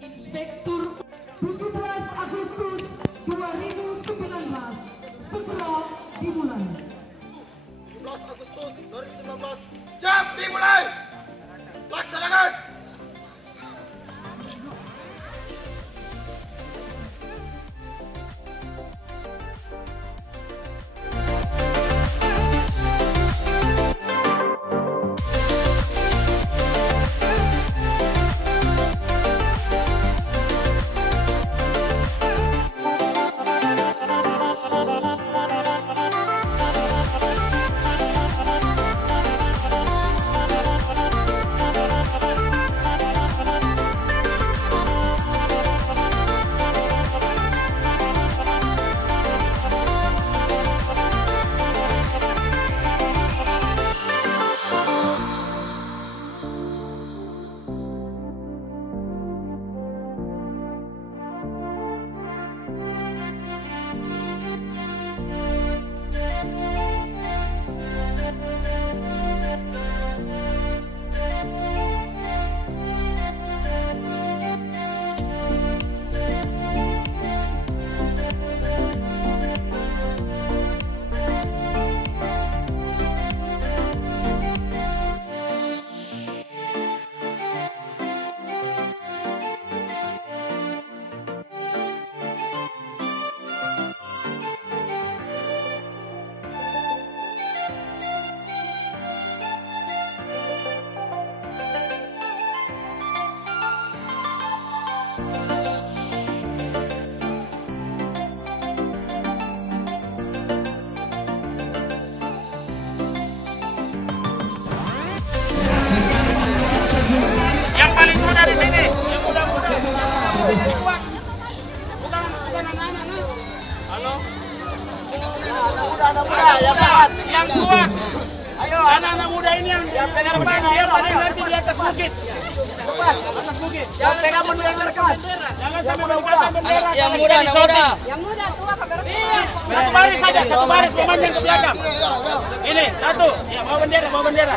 Inspektur 17 Agustus 2019 segera dimulai. 17 Agustus 2019 siap dimulai. Laksanakan. Yang paling muda di sini, yang muda-muda. Bukan anak-anak. Halo. Anak muda, yang kuat. Ayo, anak-anak muda ini yang pegang depan, dia paling nanti di atas bukit. Atas bukit. Yang pegang bendera depan. Jangan sampai melupakan bendera. Yang muda, Yang muda tua pagar. Iya, satu baris saja, satu baris memandang ke belakang. Ini satu, ya bawa bendera.